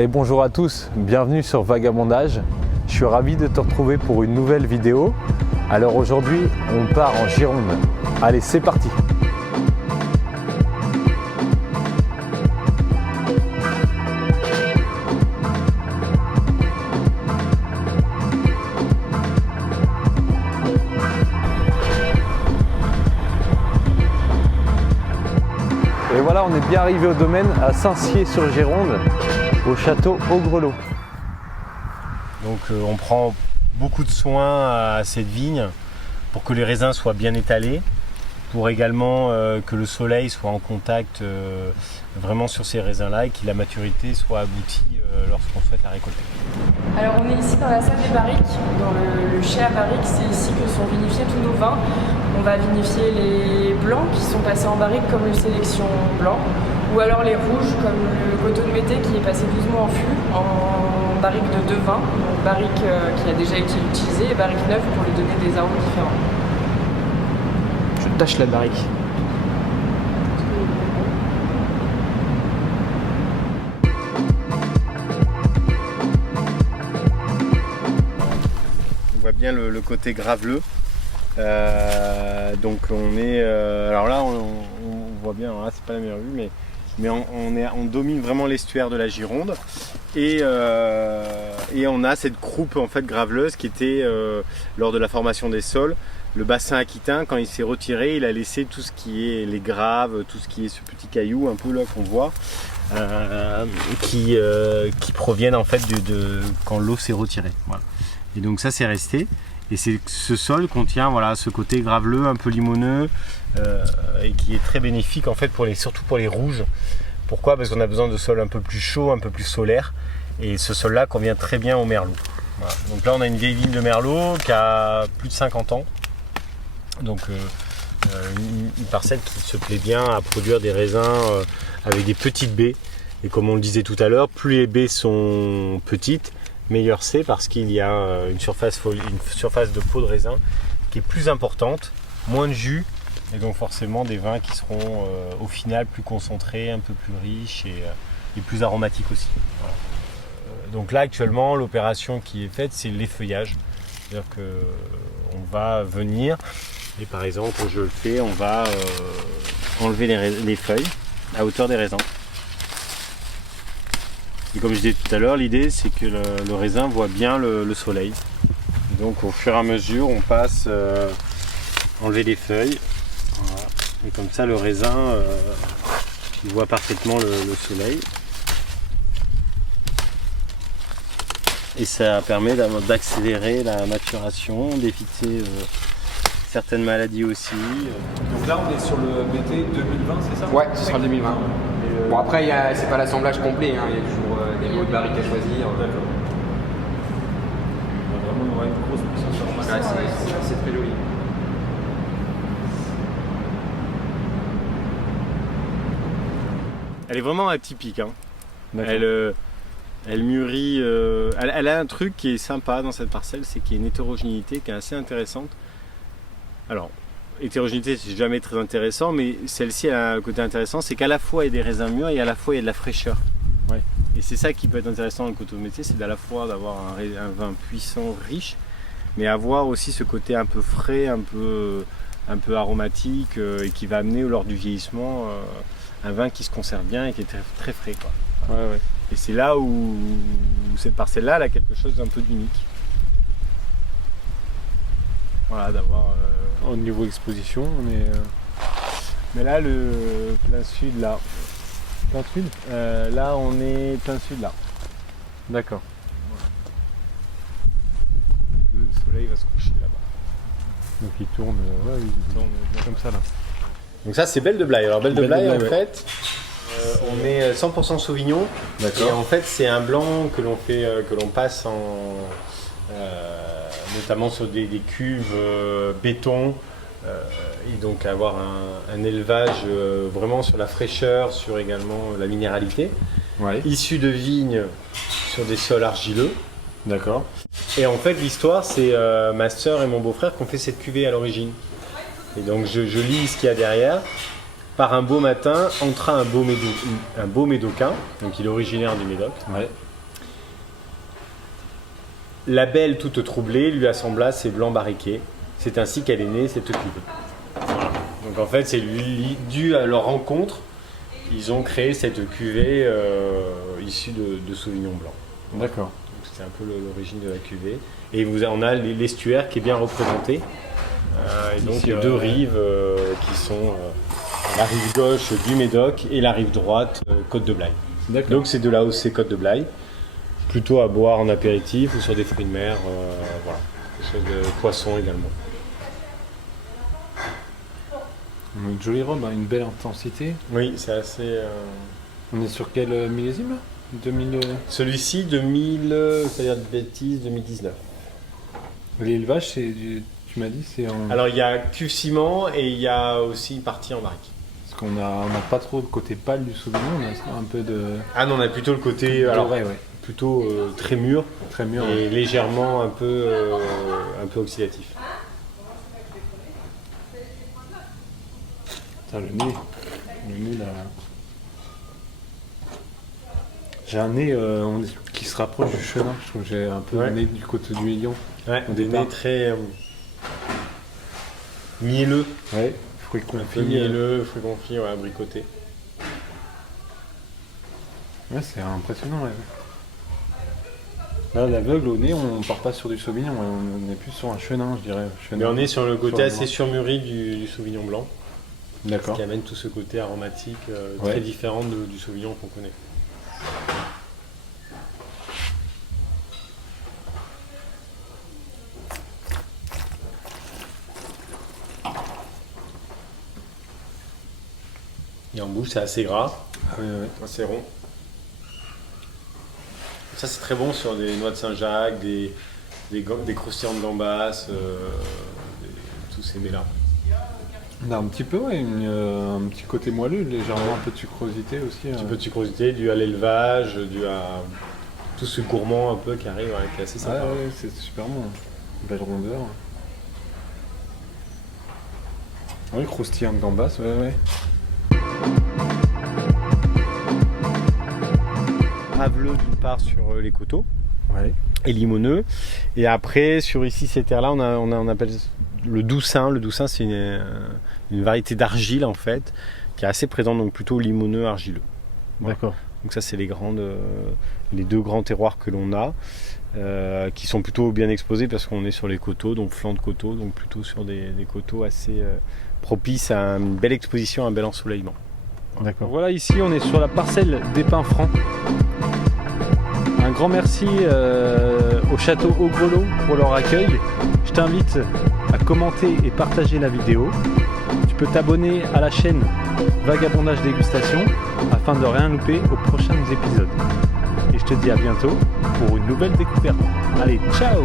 Et bonjour à tous, bienvenue sur Vagabondage. Je suis ravi de te retrouver pour une nouvelle vidéo. Alors aujourd'hui, on part en Gironde. Allez, c'est parti! Et voilà, on est bien arrivé au domaine à Saint-Sié-sur-Gironde, au château Augrelot. Donc on prend beaucoup de soin à cette vigne pour que les raisins soient bien étalés, pour également que le soleil soit en contact vraiment sur ces raisins-là et que la maturité soit aboutie lorsqu'on souhaite la récolter. Alors on est ici dans la salle des barriques, dans le chai à barriques, c'est ici que sont vinifiés tous nos vins. On va vinifier les blancs qui sont passés en barrique comme le sélection blanc, ou alors les rouges comme le coteau de Mété qui est passé 12 mois en fût, en barrique de 2 vins, donc barrique qui a déjà été utilisée et barrique neuve pour lui donner des arômes différents. Je tâche la barrique. On voit bien le côté graveleux. Donc on est alors là on voit bien, alors là c'est pas la meilleure vue, mais on domine vraiment l'estuaire de la Gironde et on a cette croupe en fait graveleuse qui était lors de la formation des sols. Le bassin aquitain, quand il s'est retiré, il a laissé tout ce qui est les graves, tout ce qui est ce petit caillou un peu là qu'on voit qui proviennent en fait de quand l'eau s'est retirée. Voilà. Et donc ça c'est resté. Et ce sol contient voilà, ce côté graveleux, un peu limoneux, et qui est très bénéfique en fait surtout pour les rouges. Pourquoi? Parce qu'on a besoin de sols un peu plus chauds, un peu plus solaires. Et ce sol-là convient très bien au merlot. Voilà. Donc là, on a une vieille vigne de merlot qui a plus de 50 ans. Donc une parcelle qui se plaît bien à produire des raisins avec des petites baies. Et comme on le disait tout à l'heure, plus les baies sont petites, meilleur c'est, parce qu'il y a une surface de peau de raisin qui est plus importante, moins de jus, et donc forcément des vins qui seront au final plus concentrés, un peu plus riches et plus aromatiques aussi. Voilà. Donc là actuellement l'opération qui est faite c'est l'effeuillage, c'est-à-dire qu'on va venir, et par exemple je le fais, on va enlever les feuilles à hauteur des raisins. Et comme je disais tout à l'heure, l'idée c'est que le raisin voit bien le soleil. Et donc au fur et à mesure, on passe enlever les feuilles. Voilà. Et comme ça, le raisin il voit parfaitement le soleil. Et ça permet d'accélérer la maturation, d'éviter certaines maladies aussi. Donc là, on est sur le BT 2020, c'est ça? Ouais, ce sera le 2020. Bon, après, c'est pas l'assemblage complet, hein. Il y a toujours des lots de barriques à choisir. D'accord. Vraiment, on aura une grosse puissance aromatique. Ouais, c'est très joli. Elle est vraiment atypique. Hein. Elle mûrit. Elle a un truc qui est sympa dans cette parcelle, c'est qu'il y a une hétérogénéité qui est assez intéressante. Alors, hétérogénéité, c'est jamais très intéressant, mais celle-ci a un côté intéressant, c'est qu'à la fois il y a des raisins mûrs et à la fois il y a de la fraîcheur. Ouais. Et c'est ça qui peut être intéressant dans le coteau de Mété, c'est à la fois d'avoir un vin puissant, riche, mais avoir aussi ce côté un peu frais, un peu aromatique, et qui va amener lors du vieillissement un vin qui se conserve bien et qui est très, très frais, quoi. Ouais, ouais. Et c'est là où cette parcelle-là elle a quelque chose d'un peu d'unique. Voilà, d'avoir. Au niveau exposition, on est. Mais là, le plein sud, là. Plein sud? Là, on est plein sud, là. D'accord. Le soleil va se coucher là-bas. Donc il tourne, bien comme ça là. Donc ça, c'est Belle de Blaye. Alors Belle de Blaye, en ouais. fait, on est 100% Sauvignon. D'accord. Et en fait, c'est un blanc que l'on fait, que l'on passe notamment sur des cuves béton, et donc avoir un élevage vraiment sur la fraîcheur, sur également la minéralité, Ouais. issu de vignes sur des sols argileux. D'accord. Et en fait l'histoire c'est ma soeur et mon beau-frère qui ont fait cette cuvée à l'origine. Et donc je lis ce qu'il y a derrière. Par un beau matin, entra un beau médocain, donc il est originaire du Médoc. Ouais. La belle toute troublée lui assembla ses blancs barriqués. C'est ainsi qu'elle est née cette cuvée. Voilà. Donc en fait, c'est dû à leur rencontre, ils ont créé cette cuvée issue de Sauvignon blanc. D'accord. Donc c'est un peu l'origine de la cuvée. Et on a l'estuaire qui est bien représenté. Et donc Ici, deux rives qui sont la rive gauche du Médoc et la rive droite Côte de Blaye. D'accord. Donc c'est de là où c'est Côte de Blaye. Plutôt à boire en apéritif ou sur des fruits de mer. Voilà. Quelque chose de poisson également. Une jolie robe, hein, une belle intensité. Oui, c'est assez... On est sur quel millésime là 2000. Celui-ci, c'est-à-dire de bêtises, 2019. L'élevage, tu m'as dit, c'est en. Alors il y a cuve ciment et il y a aussi une partie en barrique. Parce qu'on a pas trop le côté pâle du Sauvignon, on a un peu de. Ah non, on a plutôt le côté Doré, ouais. plutôt très mûr Très mûr. et légèrement un peu oxydatif. Putain, le nez là. J'ai un nez qui se rapproche du chenin. Je trouve que j'ai un peu Ouais. le nez du côté du lion. Ouais, Au des départ. nez très mielleux, Ouais, fruits un peu confits. mielleux, fruits confits, ouais, abricotés. Ouais, c'est impressionnant. Ouais. Là, l'aveugle au nez, on part pas sur du Sauvignon, on est plus sur un chenin, je dirais. Mais Chenin. on est sur le côté Sur le assez blanc. surmûri du Sauvignon blanc, D'accord. qui amène tout ce côté aromatique Ouais. très différent du Sauvignon qu'on connaît. Et en bouche, c'est assez gras, Ah, ouais, ouais. assez rond. Ça, c'est très bon sur des noix de Saint-Jacques, des croustillants de gambas, tous ces mets-là. On a un petit peu, ouais, un petit côté moelleux, légèrement un peu de sucrosité aussi. Un petit peu de sucrosité dû à l'élevage, dû à tout ce gourmand un peu qui arrive, ouais, qui est assez Ouais, sympa. ouais, c'est super bon. Belle rondeur. Oui, croustillant de gambas, ouais, ouais. Graveleux d'une part sur les coteaux Ouais. et limoneux. Et après, sur ici, ces terres-là, on appelle le doussin. Le doussin, c'est une variété d'argile en fait, qui est assez présente, donc plutôt limoneux, argileux. Voilà. D'accord. Donc ça, c'est les deux grands terroirs que l'on a, qui sont plutôt bien exposés parce qu'on est sur les coteaux, donc flancs de coteaux, donc plutôt sur des coteaux assez propices à une belle exposition, un bel ensoleillement. D'accord. Voilà, ici on est sur la parcelle des Pins Francs. Un grand merci au château Augrelot pour leur accueil. Je t'invite à commenter et partager la vidéo. Tu peux t'abonner à la chaîne Vagabondage Dégustation afin de rien louper aux prochains épisodes. Et je te dis à bientôt pour une nouvelle découverte. Allez, ciao!